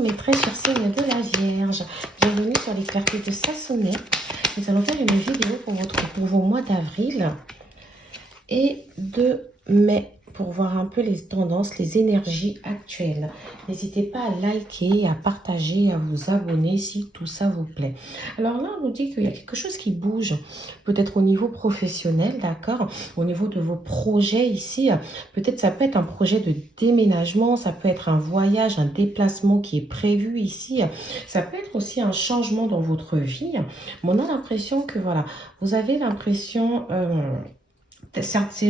mes très chers signes de la Vierge. Bienvenue sur les clartés de Sassonnet. Nous allons faire une vidéo pour vos mois d'avril et de mai pour voir un peu les tendances, les énergies actuelles. N'hésitez pas à liker, à partager, à vous abonner si tout ça vous plaît. Alors là, on nous dit qu'il y a quelque chose qui bouge, peut-être au niveau professionnel, d'accord? Au niveau de vos projets ici, peut-être ça peut être un projet de déménagement, ça peut être un voyage, un déplacement qui est prévu ici. Ça peut être aussi un changement dans votre vie. Mais on a l'impression que, voilà, vous avez l'impression... certes,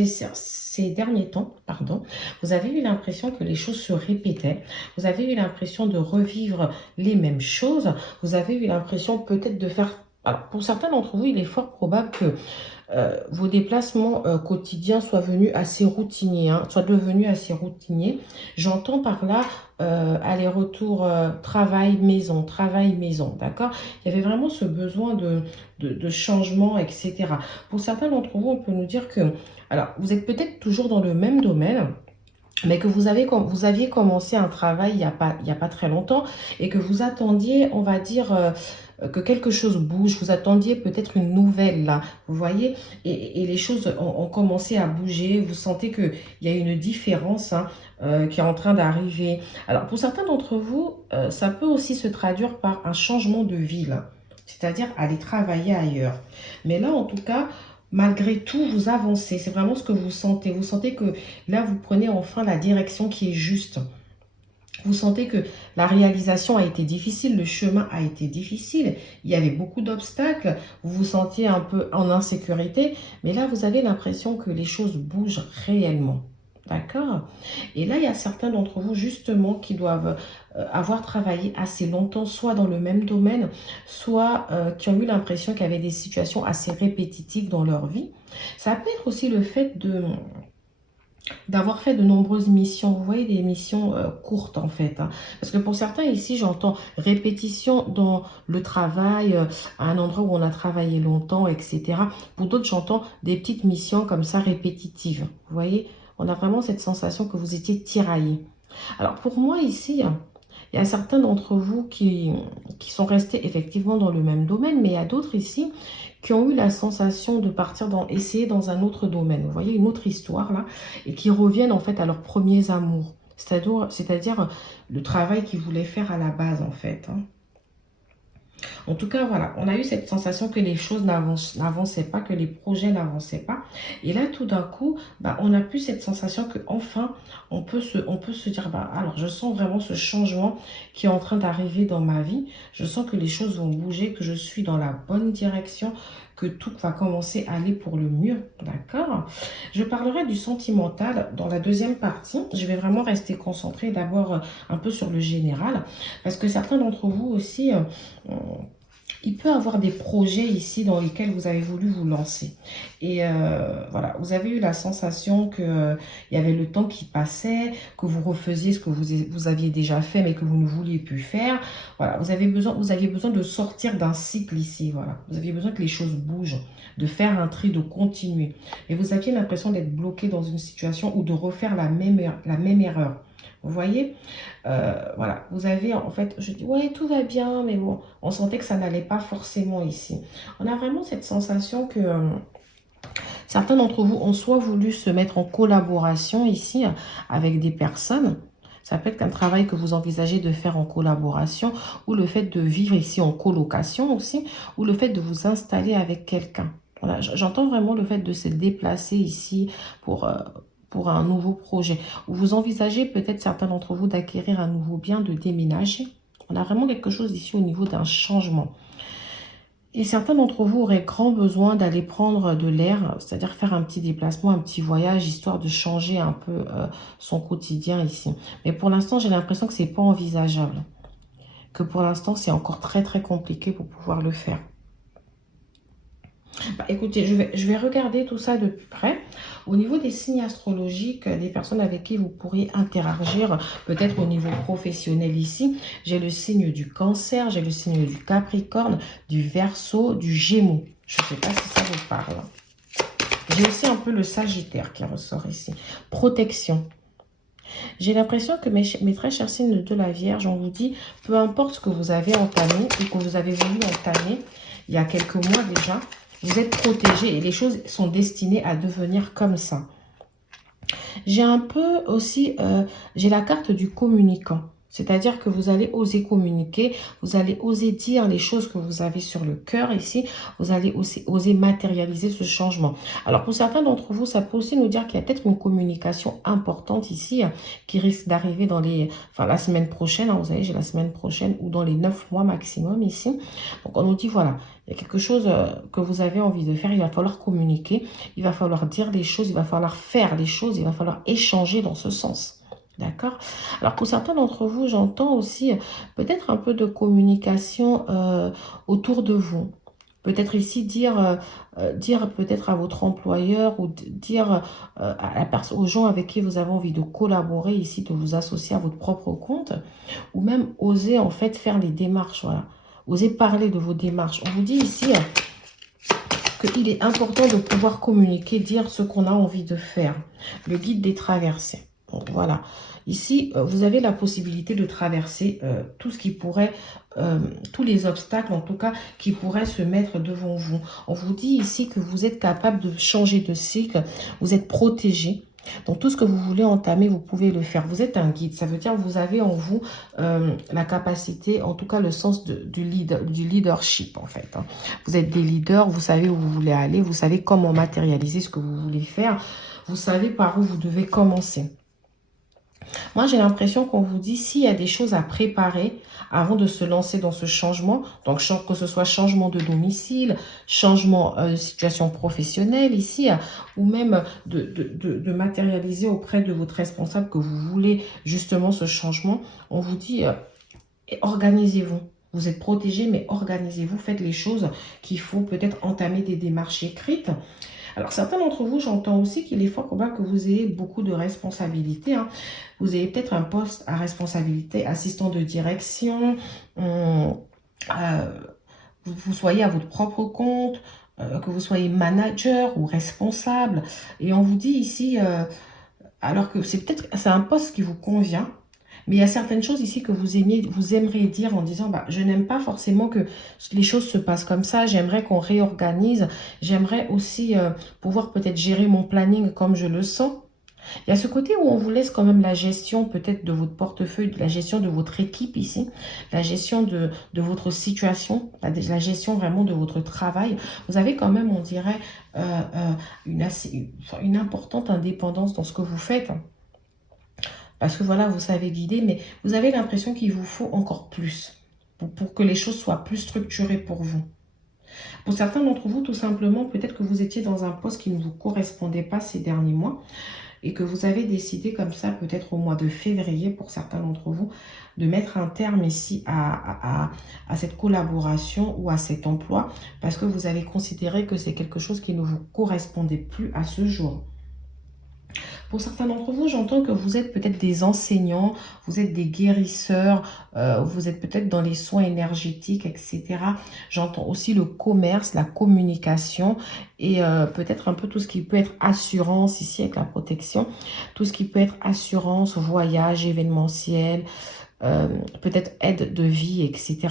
ces derniers temps, pardon, vous avez eu l'impression que les choses se répétaient. Vous avez eu l'impression de revivre les mêmes choses. Vous avez eu l'impression peut-être de faire... Alors, pour certains d'entre vous, il est fort probable que vos déplacements quotidiens soient venus assez routiniers, hein, soient devenus assez routiniers. J'entends par là aller-retour travail-maison, d'accord? Il y avait vraiment ce besoin de changement, etc. Pour certains d'entre vous, on peut nous dire que, alors, vous êtes peut-être toujours dans le même domaine, mais que vous aviez commencé un travail il y a pas très longtemps et que vous attendiez, on va dire, que quelque chose bouge, vous attendiez peut-être une nouvelle là, vous voyez, et les choses ont commencé à bouger, vous sentez qu'il y a une différence hein, qui est en train d'arriver. Alors pour certains d'entre vous, ça peut aussi se traduire par un changement de ville, c'est-à-dire aller travailler ailleurs. Mais là en tout cas, malgré tout, vous avancez. C'est vraiment ce que vous sentez. Vous sentez que là, vous prenez enfin la direction qui est juste. Vous sentez que la réalisation a été difficile, le chemin a été difficile. Il y avait beaucoup d'obstacles. Vous vous sentiez un peu en insécurité. Mais là, vous avez l'impression que les choses bougent réellement. D'accord? Et là, il y a certains d'entre vous, justement, qui doivent avoir travaillé assez longtemps, soit dans le même domaine, soit qui ont eu l'impression qu'il y avait des situations assez répétitives dans leur vie. Ça peut être aussi le fait d'avoir fait de nombreuses missions, vous voyez, des missions courtes en fait. Hein. Parce que pour certains ici, j'entends répétition dans le travail, à un endroit où on a travaillé longtemps, etc. Pour d'autres, j'entends des petites missions comme ça répétitives. Vous voyez, on a vraiment cette sensation que vous étiez tiraillé. Alors pour moi ici, il y a certains d'entre vous qui sont restés effectivement dans le même domaine, mais il y a d'autres ici qui ont eu la sensation de partir essayer dans un autre domaine. Vous voyez, une autre histoire là, et qui reviennent en fait à leurs premiers amours. C'est-à-dire le travail qu'ils voulaient faire à la base en fait. Hein. En tout cas, voilà, on a eu cette sensation que les choses n'avançaient pas, que les projets n'avançaient pas. Et là, tout d'un coup, bah, on a plus cette sensation qu'enfin, on peut se dire, bah, alors je sens vraiment ce changement qui est en train d'arriver dans ma vie. Je sens que les choses vont bouger, que je suis dans la bonne direction, que tout va commencer à aller pour le mieux, d'accord? Je parlerai du sentimental dans la deuxième partie. Je vais vraiment rester concentrée d'abord un peu sur le général, parce que certains d'entre vous aussi... il peut y avoir des projets ici dans lesquels vous avez voulu vous lancer. Et voilà, vous avez eu la sensation qu'il y avait le temps qui passait, que vous refaisiez ce que vous aviez déjà fait, mais que vous ne vouliez plus faire. Voilà, vous aviez besoin de sortir d'un cycle ici. Voilà, vous aviez besoin que les choses bougent, de faire un tri, de continuer. Et vous aviez l'impression d'être bloqué dans une situation ou de refaire la même erreur. Vous voyez, voilà, vous avez en fait, je dis ouais tout va bien, mais bon, on sentait que ça n'allait pas forcément ici. On a vraiment cette sensation que certains d'entre vous ont soit voulu se mettre en collaboration ici avec des personnes. Ça peut être un travail que vous envisagez de faire en collaboration, ou le fait de vivre ici en colocation aussi, ou le fait de vous installer avec quelqu'un. Voilà, j'entends vraiment le fait de se déplacer ici pour un nouveau projet. Ou vous envisagez peut-être certains d'entre vous d'acquérir un nouveau bien, de déménager. On a vraiment quelque chose ici au niveau d'un changement. Et certains d'entre vous auraient grand besoin d'aller prendre de l'air, c'est-à-dire faire un petit déplacement, un petit voyage, histoire de changer un peu son quotidien ici. Mais pour l'instant, j'ai l'impression que ce n'est pas envisageable. Que pour l'instant, c'est encore très très compliqué pour pouvoir le faire. Bah, écoutez, je vais regarder tout ça de plus près. Au niveau des signes astrologiques, des personnes avec qui vous pourriez interagir, peut-être au niveau professionnel ici, j'ai le signe du Cancer, j'ai le signe du Capricorne, du Verseau, du Gémeaux. Je ne sais pas si ça vous parle. J'ai aussi un peu le Sagittaire qui ressort ici. Protection. J'ai l'impression que mes très chers signes de la Vierge, on vous dit, peu importe ce que vous avez entamé ou que vous avez voulu entamer il y a quelques mois déjà, vous êtes protégés et les choses sont destinées à devenir comme ça. J'ai un peu aussi, j'ai la carte du communicant. C'est-à-dire que vous allez oser communiquer, vous allez oser dire les choses que vous avez sur le cœur ici, vous allez aussi oser matérialiser ce changement. Alors pour certains d'entre vous, ça peut aussi nous dire qu'il y a peut-être une communication importante ici qui risque d'arriver dans la semaine prochaine, vous savez, j'ai la semaine prochaine ou dans les 9 mois maximum ici. Donc on nous dit voilà, il y a quelque chose que vous avez envie de faire, il va falloir communiquer, il va falloir dire les choses, il va falloir faire les choses, il va falloir échanger dans ce sens. D'accord? Alors, pour certains d'entre vous, j'entends aussi peut-être un peu de communication autour de vous. Peut-être ici dire peut-être à votre employeur ou dire aux gens avec qui vous avez envie de collaborer ici, de vous associer à votre propre compte, ou même oser en fait faire les démarches, voilà. Osez parler de vos démarches. On vous dit ici qu'il est important de pouvoir communiquer, dire ce qu'on a envie de faire. Le guide des traversées. Donc voilà. Ici, vous avez la possibilité de traverser tout ce qui pourrait, tous les obstacles en tout cas, qui pourraient se mettre devant vous. On vous dit ici que vous êtes capable de changer de cycle, vous êtes protégé. Donc tout ce que vous voulez entamer, vous pouvez le faire. Vous êtes un guide, ça veut dire que vous avez en vous la capacité, en tout cas le sens du leadership en fait. Hein. Vous êtes des leaders, vous savez où vous voulez aller, vous savez comment matérialiser ce que vous voulez faire, vous savez par où vous devez commencer. Moi, j'ai l'impression qu'on vous dit s'il y a des choses à préparer avant de se lancer dans ce changement, donc que ce soit changement de domicile, changement de situation professionnelle ici, ou même de matérialiser auprès de votre responsable que vous voulez justement ce changement, on vous dit organisez-vous. Vous êtes protégé, mais organisez-vous, faites les choses qu'il faut peut-être entamer des démarches écrites. Alors, certains d'entre vous, j'entends aussi qu'il est fort probable que vous ayez beaucoup de responsabilités. Hein. Vous ayez peut-être un poste à responsabilité, assistant de direction, vous soyez à votre propre compte, que vous soyez manager ou responsable. Et on vous dit ici, alors que c'est un poste qui vous convient, mais il y a certaines choses ici que vous aimeriez dire en disant, bah, je n'aime pas forcément que les choses se passent comme ça, j'aimerais qu'on réorganise, j'aimerais aussi pouvoir peut-être gérer mon planning comme je le sens. Il y a ce côté où on vous laisse quand même la gestion peut-être de votre portefeuille, la gestion de votre équipe ici, la gestion de votre situation, la gestion vraiment de votre travail. Vous avez quand même, on dirait, une importante indépendance dans ce que vous faites. Parce que voilà, vous savez guider, mais vous avez l'impression qu'il vous faut encore plus pour que les choses soient plus structurées pour vous. Pour certains d'entre vous, tout simplement, peut-être que vous étiez dans un poste qui ne vous correspondait pas ces derniers mois et que vous avez décidé comme ça, peut-être au mois de février, pour certains d'entre vous, de mettre un terme ici à cette collaboration ou à cet emploi parce que vous avez considéré que c'est quelque chose qui ne vous correspondait plus à ce jour. Pour certains d'entre vous, j'entends que vous êtes peut-être des enseignants, vous êtes des guérisseurs, vous êtes peut-être dans les soins énergétiques, etc. J'entends aussi le commerce, la communication et peut-être un peu tout ce qui peut être assurance ici avec la protection, tout ce qui peut être assurance, voyage, événementiel, peut-être aide de vie, etc.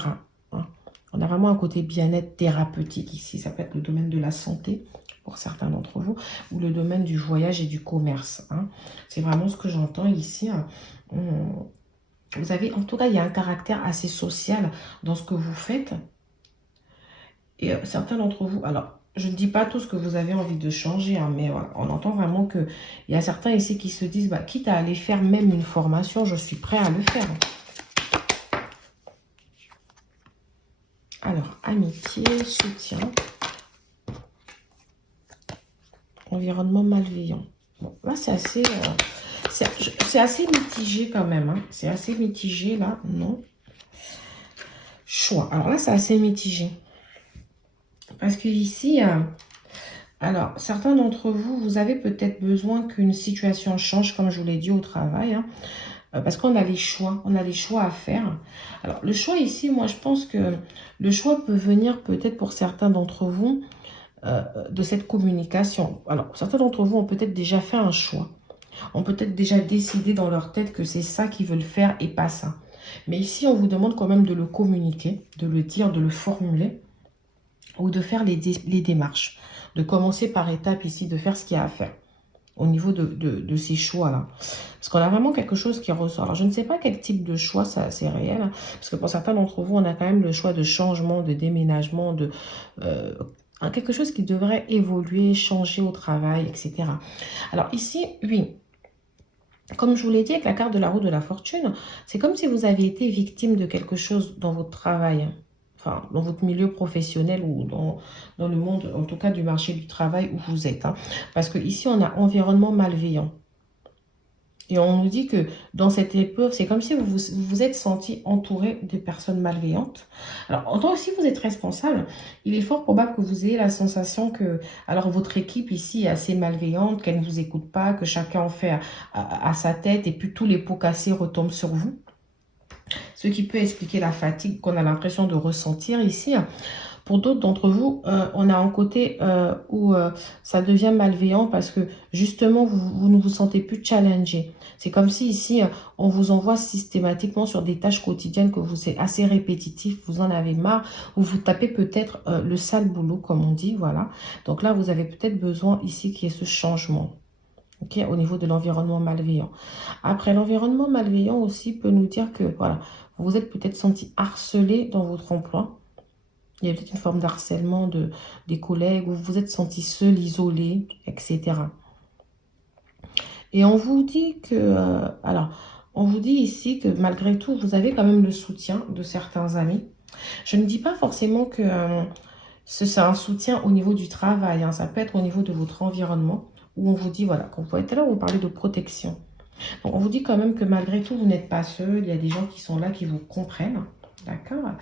Hein. On a vraiment un côté bien-être thérapeutique ici, ça peut être le domaine de la santé pour certains d'entre vous, ou le domaine du voyage et du commerce. Hein. C'est vraiment ce que j'entends ici. Hein. Vous avez, en tout cas, il y a un caractère assez social dans ce que vous faites. Et certains d'entre vous, alors, je ne dis pas tout ce que vous avez envie de changer, hein, mais voilà, on entend vraiment qu'il y a certains ici qui se disent, bah, quitte à aller faire même une formation, je suis prêt à le faire. Alors, amitié, soutien. Environnement malveillant. Bon, là, c'est assez mitigé quand même. Hein. C'est assez mitigé, là. Non. Choix. Alors là, c'est assez mitigé. Parce que ici, alors, certains d'entre vous, vous avez peut-être besoin qu'une situation change, comme je vous l'ai dit, au travail. Hein, parce qu'on a les choix. On a les choix à faire. Alors, le choix ici, moi, je pense que le choix peut venir peut-être pour certains d'entre vous de cette communication. Alors, certains d'entre vous ont peut-être déjà fait un choix. ont peut-être déjà décidé dans leur tête que c'est ça qu'ils veulent faire et pas ça. Mais ici, on vous demande quand même de le communiquer, de le dire, de le formuler ou de faire les démarches. De commencer par étapes ici, de faire ce qu'il y a à faire au niveau de ces choix-là. Parce qu'on a vraiment quelque chose qui ressort. Alors, je ne sais pas quel type de choix c'est réel, hein, parce que pour certains d'entre vous, on a quand même le choix de changement, de déménagement, de quelque chose qui devrait évoluer, changer au travail, etc. Alors ici, oui, comme je vous l'ai dit avec la carte de la roue de la fortune, c'est comme si vous avez été victime de quelque chose dans votre travail, hein. Enfin, dans votre milieu professionnel ou dans le monde, en tout cas du marché du travail où vous êtes, hein. Parce que ici, on a environnement malveillant. Et on nous dit que dans cette épreuve, c'est comme si vous vous êtes senti entouré de personnes malveillantes. Alors, en tant que si vous êtes responsable, il est fort probable que vous ayez la sensation que alors votre équipe ici est assez malveillante, qu'elle ne vous écoute pas, que chacun en fait à sa tête et puis tous les pots cassés retombent sur vous. Ce qui peut expliquer la fatigue qu'on a l'impression de ressentir ici. Pour d'autres d'entre vous, on a un côté où ça devient malveillant parce que justement, vous ne vous sentez plus challengé. C'est comme si ici, on vous envoie systématiquement sur des tâches quotidiennes que vous êtes assez répétitif, vous en avez marre, ou vous tapez peut-être le sale boulot, comme on dit, voilà. Donc là, vous avez peut-être besoin ici qu'il y ait ce changement. Okay, au niveau de l'environnement malveillant. Après, l'environnement malveillant aussi peut nous dire que, voilà, vous vous êtes peut-être senti harcelé dans votre emploi. Il y a peut-être une forme d'harcèlement des collègues, où vous vous êtes senti seul, isolé, etc. Et on vous dit que, alors, on vous dit ici que malgré tout, vous avez quand même le soutien de certains amis. Je ne dis pas forcément que c'est un soutien au niveau du travail, hein. Ça peut être au niveau de votre environnement, où on vous dit, voilà, quand vous êtes là, on vous parlait de protection. Donc, on vous dit quand même que malgré tout, vous n'êtes pas seul, il y a des gens qui sont là, qui vous comprennent. D'accord?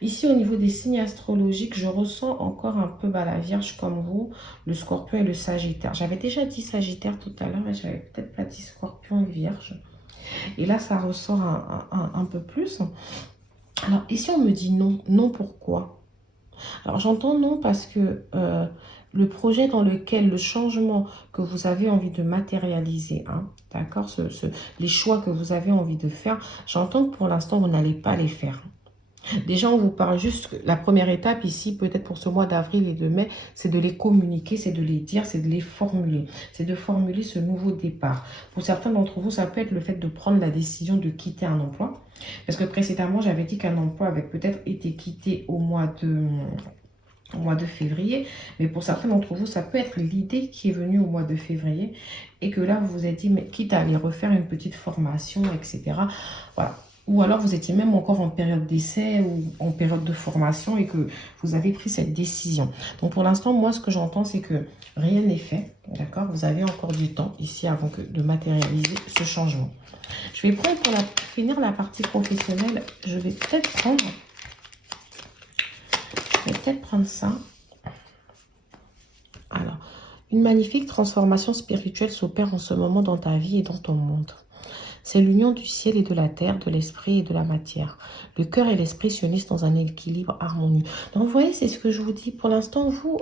Ici, au niveau des signes astrologiques, je ressens encore un peu la Vierge comme vous, le Scorpion et le Sagittaire. J'avais déjà dit Sagittaire tout à l'heure et j'avais peut-être pas dit Scorpion et Vierge. Et là, ça ressort un peu plus. Alors, ici, on me dit non. Non, pourquoi? Alors, j'entends non parce que le projet dans lequel, le changement que vous avez envie de matérialiser, hein, d'accord, les choix que vous avez envie de faire, j'entends que pour l'instant, vous n'allez pas les faire. Déjà, on vous parle juste que la première étape ici, peut-être pour ce mois d'avril et de mai, c'est de les communiquer, c'est de les dire, c'est de les formuler. C'est de formuler ce nouveau départ. Pour certains d'entre vous, ça peut être le fait de prendre la décision de quitter un emploi. Parce que précédemment, j'avais dit qu'un emploi avait peut-être été quitté au mois de février. Mais pour certains d'entre vous, ça peut être l'idée qui est venue au mois de février. Et que là, vous vous êtes dit, mais quitte à aller refaire une petite formation, etc. Voilà. Ou alors vous étiez même encore en période d'essai ou en période de formation et que vous avez pris cette décision. Donc pour l'instant, moi, ce que j'entends, c'est que rien n'est fait. D'accord? Vous avez encore du temps ici avant de matérialiser ce changement. Je vais prendre pour finir la partie professionnelle. Je vais peut-être prendre ça. Alors, une magnifique transformation spirituelle s'opère en ce moment dans ta vie et dans ton monde. C'est l'union du ciel et de la terre, de l'esprit et de la matière. Le cœur et l'esprit s'unissent dans un équilibre harmonieux. Donc, vous voyez, c'est ce que je vous dis. Pour l'instant, vous,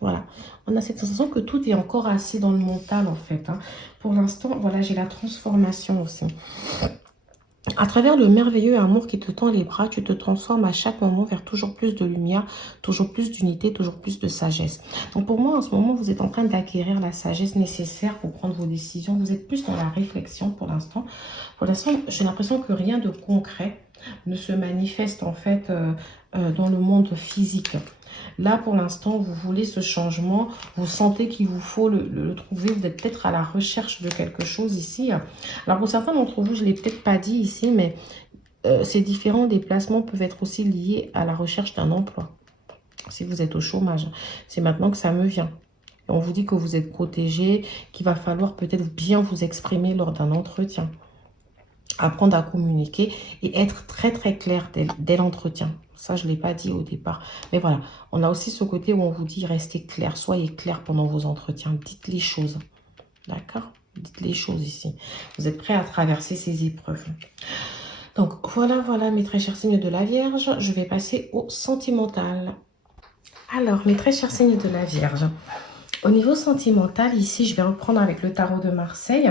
voilà, on a cette sensation que tout est encore assis dans le mental, en fait, hein. Pour l'instant, voilà, j'ai la transformation aussi. À travers le merveilleux amour qui te tend les bras, tu te transformes à chaque moment vers toujours plus de lumière, toujours plus d'unité, toujours plus de sagesse. Donc pour moi, en ce moment, vous êtes en train d'acquérir la sagesse nécessaire pour prendre vos décisions. Vous êtes plus dans la réflexion pour l'instant. Pour l'instant, j'ai l'impression que rien de concret ne se manifeste en fait dans le monde physique. Là, pour l'instant, vous voulez ce changement, vous sentez qu'il vous faut le trouver, vous êtes peut-être à la recherche de quelque chose ici. Alors, pour certains d'entre vous, je ne l'ai peut-être pas dit ici, mais ces différents déplacements peuvent être aussi liés à la recherche d'un emploi. Si vous êtes au chômage, c'est maintenant que ça me vient. On vous dit que vous êtes protégé, qu'il va falloir peut-être bien vous exprimer lors d'un entretien. Apprendre à communiquer et être très très clair dès l'entretien. Ça, je ne l'ai pas dit au départ. Mais voilà, on a aussi ce côté où on vous dit restez clair, soyez clair pendant vos entretiens. Dites les choses. D'accord? Dites les choses ici. Vous êtes prêts à traverser ces épreuves. Donc voilà mes très chers signes de la Vierge. Je vais passer au sentimental. Alors, mes très chers signes de la Vierge. Au niveau sentimental, ici, je vais reprendre avec le tarot de Marseille.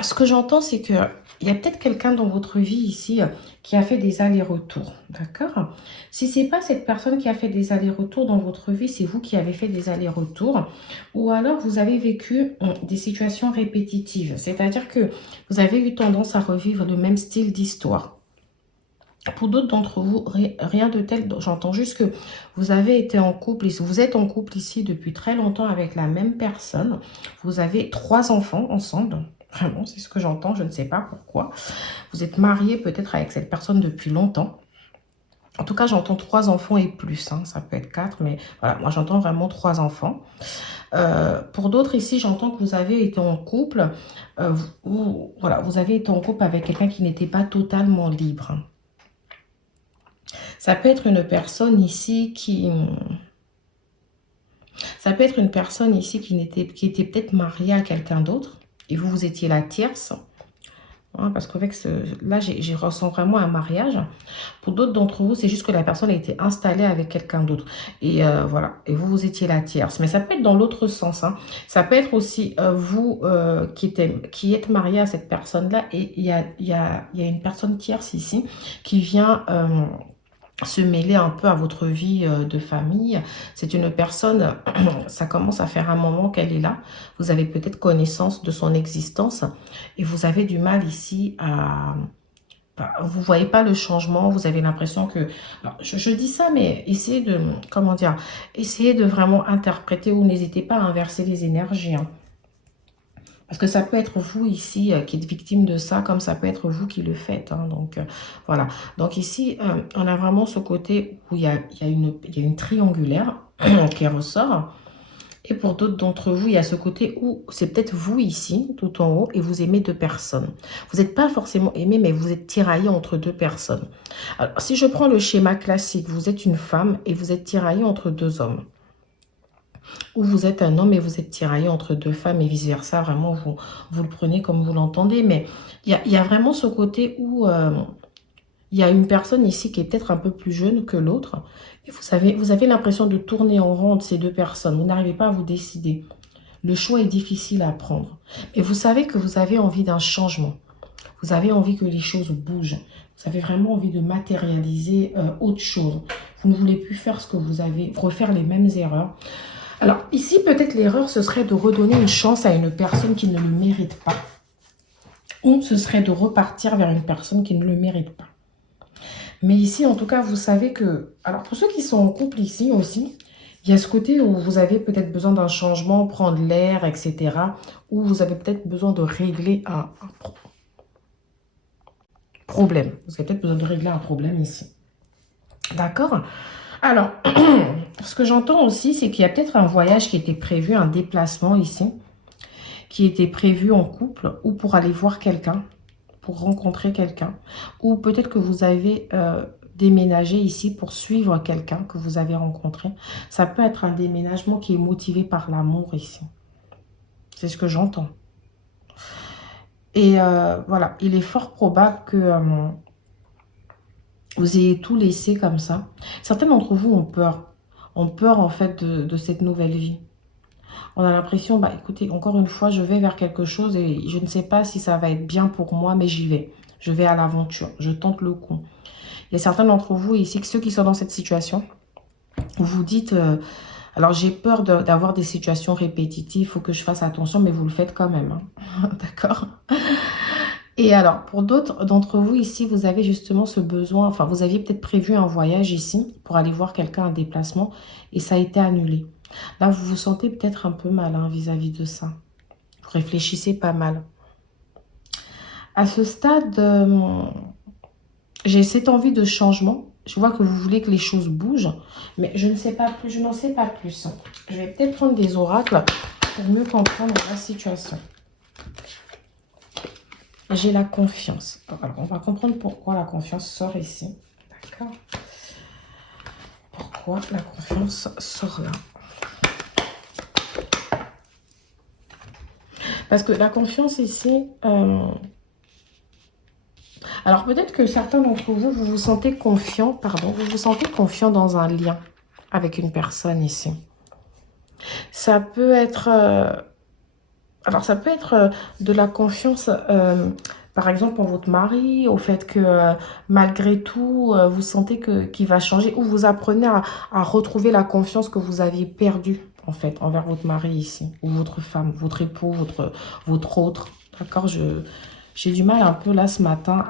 Ce que j'entends, c'est que il y a peut-être quelqu'un dans votre vie ici qui a fait des allers-retours, d'accord? Si ce n'est pas cette personne qui a fait des allers-retours dans votre vie, c'est vous qui avez fait des allers-retours. Ou alors, vous avez vécu des situations répétitives. C'est-à-dire que vous avez eu tendance à revivre le même style d'histoire. Pour d'autres d'entre vous, rien de tel. J'entends juste que vous avez été en couple, vous êtes en couple ici depuis très longtemps avec la même personne. Vous avez 3 enfants ensemble. Vraiment, c'est ce que j'entends, je ne sais pas pourquoi. Vous êtes marié peut-être avec cette personne depuis longtemps. En tout cas, j'entends 3 enfants et plus. Hein. Ça peut être 4, mais voilà, moi j'entends vraiment 3 enfants. Pour d'autres ici, j'entends que vous avez été en couple. Voilà, vous avez été en couple avec quelqu'un qui n'était pas totalement libre. Ça peut être une personne ici qui... Ça peut être une personne ici qui était peut-être mariée à quelqu'un d'autre. Et vous, vous étiez la tierce. Hein, parce qu'avec là, j'ai ressens vraiment un mariage. Pour d'autres d'entre vous, c'est juste que la personne a été installée avec quelqu'un d'autre. Et voilà. Et vous, vous étiez la tierce. Mais ça peut être dans l'autre sens. Hein. Ça peut être aussi vous qui êtes marié à cette personne-là. Et il y a une personne tierce ici qui vient... se mêler un peu à votre vie de famille. C'est une personne, ça commence à faire un moment qu'elle est là. Vous avez peut-être connaissance de son existence et vous avez du mal ici à... Vous ne voyez pas le changement, vous avez l'impression que... Alors, je dis ça, mais essayez de... Comment dire? Essayez de vraiment interpréter ou n'hésitez pas à inverser les énergies. Hein. Parce que ça peut être vous ici qui êtes victime de ça, comme ça peut être vous qui le faites. Hein, donc, voilà. Donc ici, on a vraiment ce côté où il y a une triangulaire qui ressort. Et pour d'autres d'entre vous, il y a ce côté où c'est peut-être vous ici, tout en haut, et vous aimez 2 personnes. Vous n'êtes pas forcément aimé, mais vous êtes tiraillé entre 2 personnes. Alors, si je prends le schéma classique, vous êtes une femme et vous êtes tiraillé entre 2 hommes. Ou vous êtes un homme et vous êtes tiraillé entre 2 femmes et vice-versa. Vraiment, vous le prenez comme vous l'entendez. Mais il y a vraiment ce côté où il y a une personne ici qui est peut-être un peu plus jeune que l'autre. Et vous avez l'impression de tourner en rond de ces 2 personnes. Vous n'arrivez pas à vous décider. Le choix est difficile à prendre. Mais vous savez que vous avez envie d'un changement. Vous avez envie que les choses bougent. Vous avez vraiment envie de matérialiser autre chose. Vous ne voulez plus faire ce que vous avez, refaire les mêmes erreurs. Alors, ici, peut-être l'erreur, ce serait de redonner une chance à une personne qui ne le mérite pas. Ou ce serait de repartir vers une personne qui ne le mérite pas. Mais ici, en tout cas, vous savez que... Alors, pour ceux qui sont en couple ici aussi, il y a ce côté où vous avez peut-être besoin d'un changement, prendre l'air, etc. Ou vous avez peut-être besoin de régler un problème. Vous avez peut-être besoin de régler un problème ici. D'accord ? Alors, ce que j'entends aussi, c'est qu'il y a peut-être un voyage qui était prévu, un déplacement ici, qui était prévu en couple ou pour aller voir quelqu'un, pour rencontrer quelqu'un. Ou peut-être que vous avez déménagé ici pour suivre quelqu'un que vous avez rencontré. Ça peut être un déménagement qui est motivé par l'amour ici. C'est ce que j'entends. Et voilà, il est fort probable que... vous ayez tout laissé comme ça. Certains d'entre vous ont peur. Ont peur en fait de cette nouvelle vie. On a l'impression, bah écoutez, encore une fois, je vais vers quelque chose et je ne sais pas si ça va être bien pour moi, mais j'y vais. Je vais à l'aventure, je tente le coup. Il y a certains d'entre vous ici, ceux qui sont dans cette situation, vous vous dites, alors j'ai peur d'avoir des situations répétitives, il faut que je fasse attention, mais vous le faites quand même. Hein. D'accord? Et alors, pour d'autres d'entre vous ici, vous avez justement ce besoin, enfin, vous aviez peut-être prévu un voyage ici pour aller voir quelqu'un, un déplacement, et ça a été annulé. Là, vous vous sentez peut-être un peu mal vis-à-vis de ça. Vous réfléchissez pas mal. À ce stade, j'ai cette envie de changement. Je vois que vous voulez que les choses bougent, mais je ne sais pas plus, je n'en sais pas plus. Je vais peut-être prendre des oracles pour mieux comprendre la situation. J'ai la confiance. Alors, on va comprendre pourquoi la confiance sort ici. D'accord? Pourquoi la confiance sort là? Parce que la confiance ici... Alors, peut-être que certains d'entre vous, vous vous sentez confiant, pardon, vous vous sentez confiant dans un lien avec une personne ici. Ça peut être... alors, ça peut être de la confiance, par exemple, en votre mari, au fait que malgré tout, vous sentez qu'il va changer, ou vous apprenez à retrouver la confiance que vous aviez perdue, en fait, envers votre mari ici, ou votre femme, votre époux, votre autre. D'accord? J'ai du mal un peu là ce matin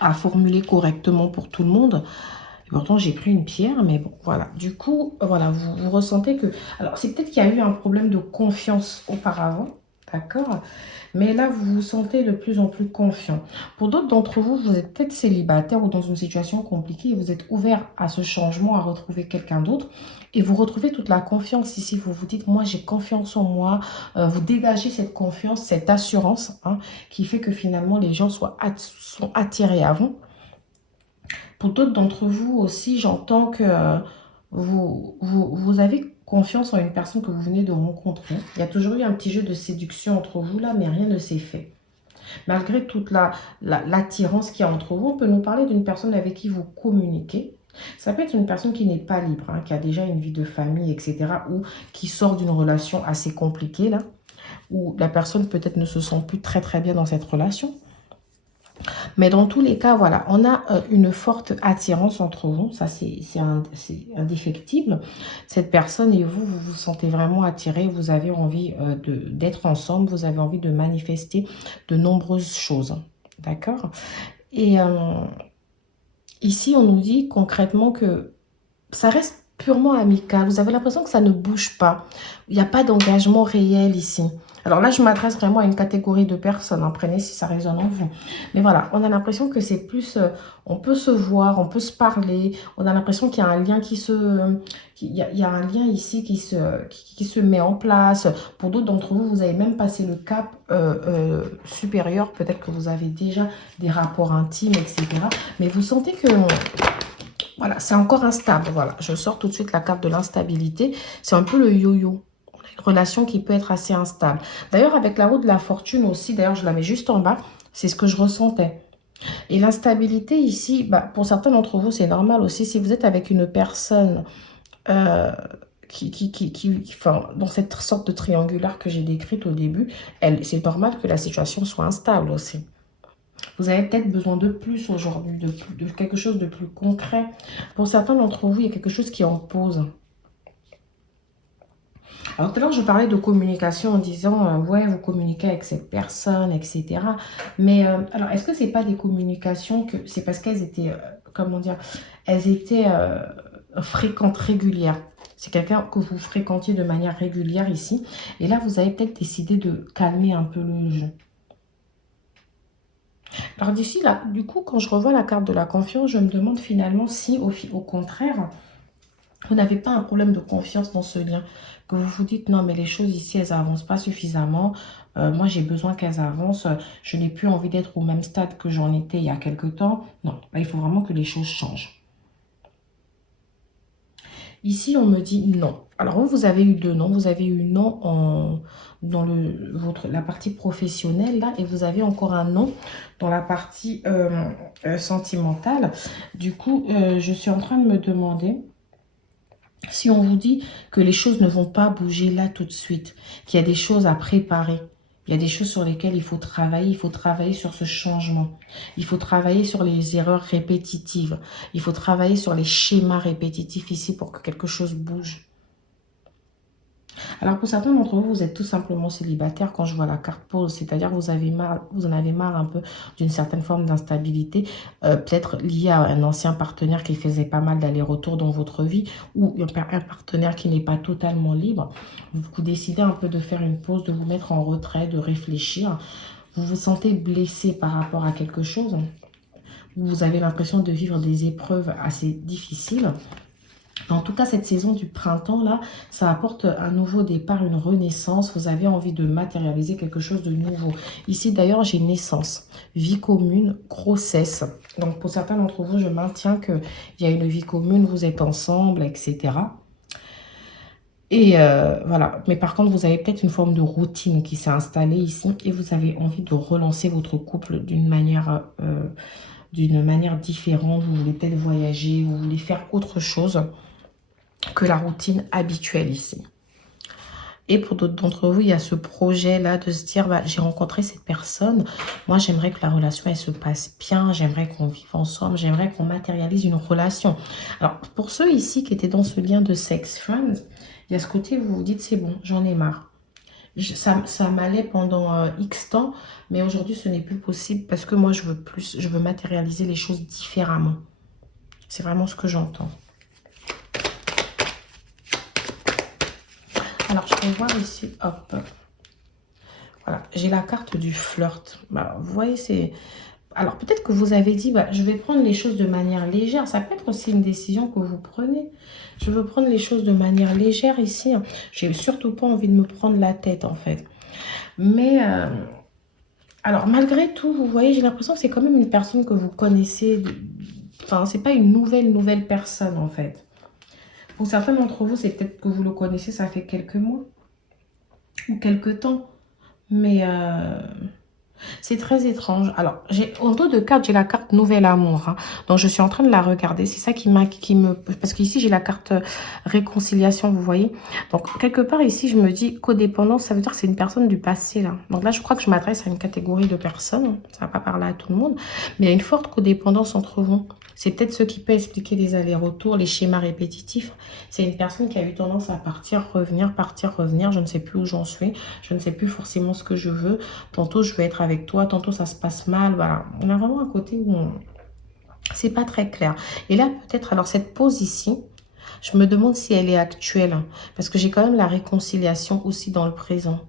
à formuler correctement pour tout le monde. Et pourtant, j'ai pris une pierre, mais bon, voilà. Du coup, voilà, vous ressentez que... Alors, c'est peut-être qu'il y a eu un problème de confiance auparavant, d'accord? Mais là, vous vous sentez de plus en plus confiant. Pour d'autres d'entre vous, vous êtes peut-être célibataire ou dans une situation compliquée et vous êtes ouvert à ce changement, à retrouver quelqu'un d'autre. Et vous retrouvez toute la confiance ici. Vous vous dites, moi, j'ai confiance en moi. Vous dégagez cette confiance, cette assurance, hein, qui fait que finalement, les gens sont attirés à vous. Pour d'autres d'entre vous aussi, j'entends que vous avez confiance en une personne que vous venez de rencontrer. Il y a toujours eu un petit jeu de séduction entre vous là, mais rien ne s'est fait. Malgré toute l'attirance qu'il y a entre vous, on peut nous parler d'une personne avec qui vous communiquez. Ça peut être une personne qui n'est pas libre, hein, qui a déjà une vie de famille, etc. Ou qui sort d'une relation assez compliquée là, où la personne peut-être ne se sent plus très très bien dans cette relation. Mais dans tous les cas, voilà, on a une forte attirance entre vous. Ça, c'est indéfectible. Cette personne et vous, vous vous sentez vraiment attirés. Vous avez envie d'être ensemble. Vous avez envie de manifester de nombreuses choses. D'accord? Et ici, on nous dit concrètement que ça reste purement amical. Vous avez l'impression que ça ne bouge pas. Il n'y a pas d'engagement réel ici. Alors là, je m'adresse vraiment à une catégorie de personnes. Hein, prenez si ça résonne en vous. Mais voilà, on a l'impression que c'est plus... on peut se voir, on peut se parler. On a l'impression qu'il y a un lien qui se... il y a un lien ici qui se met en place. Pour d'autres d'entre vous, vous avez même passé le cap supérieur. Peut-être que vous avez déjà des rapports intimes, etc. Mais vous sentez que... Voilà, c'est encore instable. Voilà, je sors tout de suite la carte de l'instabilité. C'est un peu le yo-yo. On a une relation qui peut être assez instable. D'ailleurs, avec la roue de la fortune aussi, d'ailleurs, je la mets juste en bas. C'est ce que je ressentais. Et l'instabilité ici, bah, pour certains d'entre vous, c'est normal aussi. Si vous êtes avec une personne euh, enfin, dans cette sorte de triangulaire que j'ai décrite au début, c'est normal que la situation soit instable aussi. Vous avez peut-être besoin de plus aujourd'hui, de quelque chose de plus concret. Pour certains d'entre vous, il y a quelque chose qui est en pause. Alors tout à l'heure, je parlais de communication en disant, ouais, vous communiquez avec cette personne, etc. Mais alors, est-ce que c'est pas des communications que c'est parce qu'elles étaient, comment dire, elles étaient fréquentes, régulières. C'est quelqu'un que vous fréquentiez de manière régulière ici. Et là, vous avez peut-être décidé de calmer un peu le jeu. Alors d'ici là, du coup, quand je revois la carte de la confiance, je me demande finalement si, au contraire, vous n'avez pas un problème de confiance dans ce lien. Que vous vous dites, non, mais les choses ici, elles n'avancent pas suffisamment. Moi, j'ai besoin qu'elles avancent. Je n'ai plus envie d'être au même stade que j'en étais il y a quelque temps. Non, là, il faut vraiment que les choses changent. Ici, on me dit non. Alors, vous avez eu deux noms. Vous avez eu non dans la partie professionnelle, là, et vous avez encore un non dans la partie sentimentale. Du coup, je suis en train de me demander si on vous dit que les choses ne vont pas bouger là tout de suite, qu'il y a des choses à préparer. Il y a des choses sur lesquelles il faut travailler sur ce changement. Il faut travailler sur les erreurs répétitives. Il faut travailler sur les schémas répétitifs ici pour que quelque chose bouge. Alors pour certains d'entre vous, vous êtes tout simplement célibataire quand je vois la carte pause, c'est-à-dire vous en avez marre un peu d'une certaine forme d'instabilité, peut-être liée à un ancien partenaire qui faisait pas mal d'allers-retours dans votre vie ou un partenaire qui n'est pas totalement libre. Vous décidez un peu de faire une pause, de vous mettre en retrait, de réfléchir. Vous vous sentez blessé par rapport à quelque chose. Vous avez l'impression de vivre des épreuves assez difficiles. En tout cas, cette saison du printemps, là, ça apporte un nouveau départ, une renaissance. Vous avez envie de matérialiser quelque chose de nouveau. Ici, d'ailleurs, j'ai naissance, vie commune, grossesse. Donc, pour certains d'entre vous, je maintiens qu'il y a une vie commune, vous êtes ensemble, etc. Et voilà. Mais par contre, vous avez peut-être une forme de routine qui s'est installée ici et vous avez envie de relancer votre couple d'une manière différente. Vous voulez peut-être voyager, vous voulez faire autre chose. que la routine habituelle ici. Et pour d'autres d'entre vous, il y a ce projet-là de se dire, bah, j'ai rencontré cette personne, moi j'aimerais que la relation, elle se passe bien, j'aimerais qu'on vive ensemble, j'aimerais qu'on matérialise une relation. Alors, pour ceux ici qui étaient dans ce lien de sex friends, il y a ce côté où vous vous dites, c'est bon, j'en ai marre. Ça m'allait pendant X temps, mais aujourd'hui, ce n'est plus possible parce que moi, je veux plus, je veux matérialiser les choses différemment. C'est vraiment ce que j'entends. Alors, je vais voir ici, hop. Voilà, j'ai la carte du flirt. Bah, vous voyez, c'est... Alors, peut-être que vous avez dit, bah, je vais prendre les choses de manière légère. Ça peut être aussi une décision que vous prenez. Je veux prendre les choses de manière légère ici. J'ai surtout pas envie de me prendre la tête, en fait. Mais, alors, malgré tout, vous voyez, j'ai l'impression que c'est quand même une personne que vous connaissez. Enfin, c'est pas une nouvelle personne, en fait. Pour certains d'entre vous, c'est peut-être que vous le connaissez, ça fait quelques mois ou quelques temps. Mais c'est très étrange. Alors, en dos de carte, j'ai la carte Nouvel Amour. Hein. Donc, je suis en train de la regarder. C'est ça qui me... Parce qu'ici, j'ai la carte Réconciliation, vous voyez. Donc, quelque part, ici, je me dis codépendance, ça veut dire que c'est une personne du passé. Là. Donc là, je crois que je m'adresse à une catégorie de personnes. Ça ne va pas parler à tout le monde. Mais il y a une forte codépendance entre vous. C'est peut-être ce qui peut expliquer les allers-retours, les schémas répétitifs. C'est une personne qui a eu tendance à partir, revenir. Je ne sais plus où j'en suis. Je ne sais plus forcément ce que je veux. Tantôt, je veux être avec toi. Tantôt, ça se passe mal. Voilà. On a vraiment un côté où c'est pas très clair. Et là, peut-être, alors cette pause ici, je me demande si elle est actuelle. Parce que j'ai quand même la réconciliation aussi dans le présent.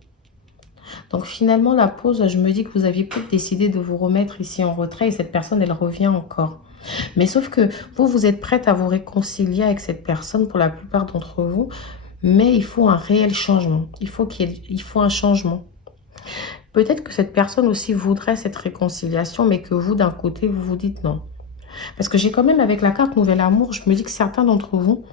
Donc finalement, la pause, je me dis que vous aviez peut-être décidé de vous remettre ici en retrait et cette personne, elle revient encore. Mais sauf que vous, vous êtes prête à vous réconcilier avec cette personne pour la plupart d'entre vous. Mais il faut un réel changement. Il faut un changement. Peut-être que cette personne aussi voudrait cette réconciliation, mais que vous, d'un côté, vous vous dites non. Parce que j'ai quand même, avec la carte Nouvel Amour, je me dis que certains d'entre vous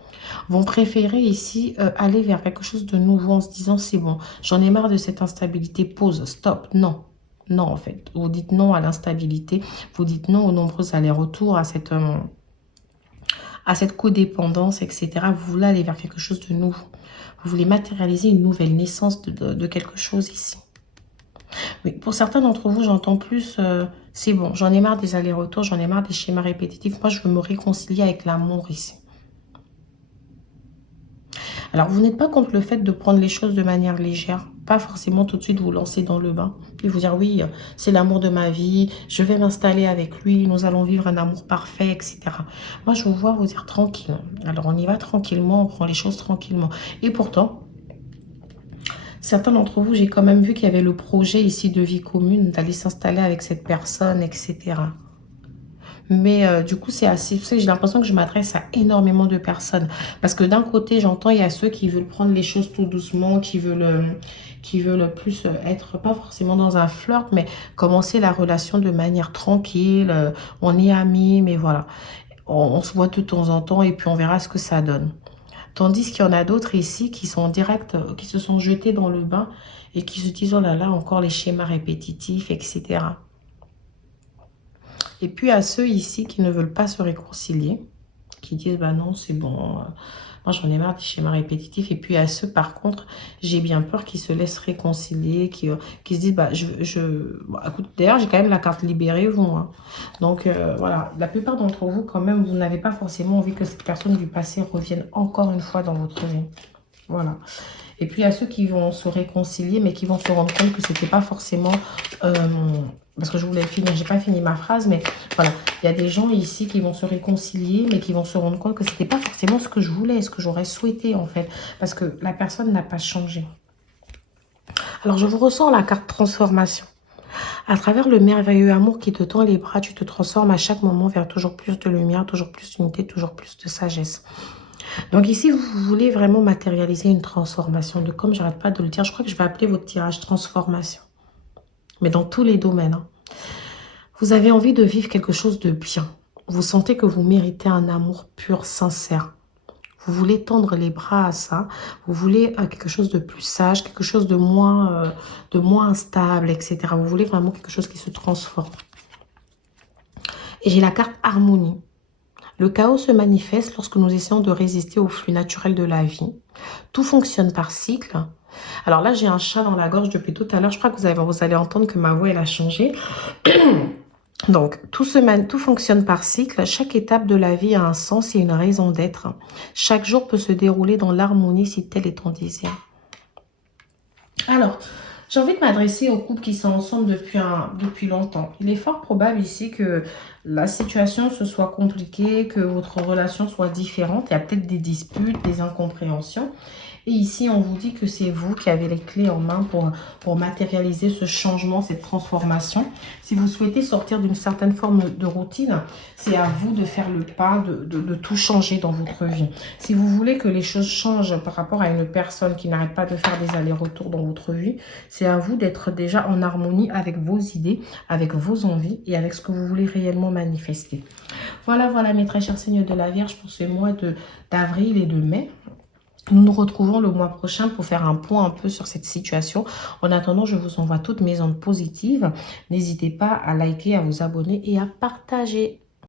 vont préférer ici aller vers quelque chose de nouveau en se disant c'est bon, j'en ai marre de cette instabilité, pause, stop, non. Non, en fait, vous dites non à l'instabilité, vous dites non aux nombreux allers-retours, à cette codépendance, etc. Vous voulez aller vers quelque chose de nouveau. Vous voulez matérialiser une nouvelle naissance de quelque chose ici. Oui, pour certains d'entre vous, j'entends plus, c'est bon, j'en ai marre des allers-retours, j'en ai marre des schémas répétitifs. Moi, je veux me réconcilier avec l'amour ici. Alors, vous n'êtes pas contre le fait de prendre les choses de manière légère. Pas forcément tout de suite vous lancer dans le bain. Puis vous dire, oui, c'est l'amour de ma vie, je vais m'installer avec lui, nous allons vivre un amour parfait, etc. Moi, je vous vois vous dire tranquille. Alors, on y va tranquillement, on prend les choses tranquillement. Et pourtant, certains d'entre vous, j'ai quand même vu qu'il y avait le projet ici de vie commune, d'aller s'installer avec cette personne, etc. Mais du coup, c'est assez... Vous savez, j'ai l'impression que je m'adresse à énormément de personnes. Parce que d'un côté, j'entends, il y a ceux qui veulent prendre les choses tout doucement, qui veulent plus être, pas forcément dans un flirt, mais commencer la relation de manière tranquille. On est amis, mais voilà. On se voit de temps en temps et puis on verra ce que ça donne. Tandis qu'il y en a d'autres ici qui sont directs, qui se sont jetés dans le bain et qui se disent, oh là là, encore les schémas répétitifs, etc. Et puis à ceux ici qui ne veulent pas se réconcilier, qui disent, bah non, c'est bon, moi j'en ai marre des schémas répétitifs. Et puis à ceux, par contre, j'ai bien peur qu'ils se laissent réconcilier, qui se disent, bah bon, écoute, d'ailleurs, j'ai quand même la carte libérez-vous. Hein. Donc voilà, la plupart d'entre vous, quand même, vous n'avez pas forcément envie que cette personne du passé revienne encore une fois dans votre vie. Voilà. Et puis, à ceux qui vont se réconcilier, mais qui vont se rendre compte que c'était pas forcément... parce que je voulais finir, j'ai pas fini ma phrase, mais voilà. Il y a des gens ici qui vont se réconcilier, mais qui vont se rendre compte que c'était pas forcément ce que je voulais, ce que j'aurais souhaité, en fait. Parce que la personne n'a pas changé. Alors, je vous ressens la carte transformation. À travers le merveilleux amour qui te tend les bras, tu te transformes à chaque moment vers toujours plus de lumière, toujours plus d'unité, toujours plus de sagesse. Donc ici, vous voulez vraiment matérialiser une transformation. De comme j'arrête pas de le dire, je crois que je vais appeler votre tirage transformation. Mais dans tous les domaines. Hein. Vous avez envie de vivre quelque chose de bien. Vous sentez que vous méritez un amour pur, sincère. Vous voulez tendre les bras à ça. Vous voulez quelque chose de plus sage, quelque chose de moins instable, etc. Vous voulez vraiment quelque chose qui se transforme. Et j'ai la carte harmonie. Le chaos se manifeste lorsque nous essayons de résister au flux naturel de la vie. Tout fonctionne par cycle. Alors là, j'ai un chat dans la gorge depuis tout à l'heure. Je crois que vous allez entendre que ma voix, elle a changé. Donc, tout fonctionne par cycle. Chaque étape de la vie a un sens et une raison d'être. Chaque jour peut se dérouler dans l'harmonie si tel est ton désir. Alors, j'ai envie de m'adresser aux couples qui sont ensemble depuis longtemps. Il est fort probable ici que la situation se soit compliquée, que votre relation soit différente. Il y a peut-être des disputes, des incompréhensions. Et ici, on vous dit que c'est vous qui avez les clés en main pour matérialiser ce changement, cette transformation. Si vous souhaitez sortir d'une certaine forme de routine, c'est à vous de faire le pas, de tout changer dans votre vie. Si vous voulez que les choses changent par rapport à une personne qui n'arrête pas de faire des allers-retours dans votre vie, c'est à vous d'être déjà en harmonie avec vos idées, avec vos envies et avec ce que vous voulez réellement manifester. Voilà, mes très chers signes de la Vierge pour ce mois d'avril et de mai. Nous nous retrouvons le mois prochain pour faire un point un peu sur cette situation. En attendant, je vous envoie toutes mes ondes positives. N'hésitez pas à liker, à vous abonner et à partager.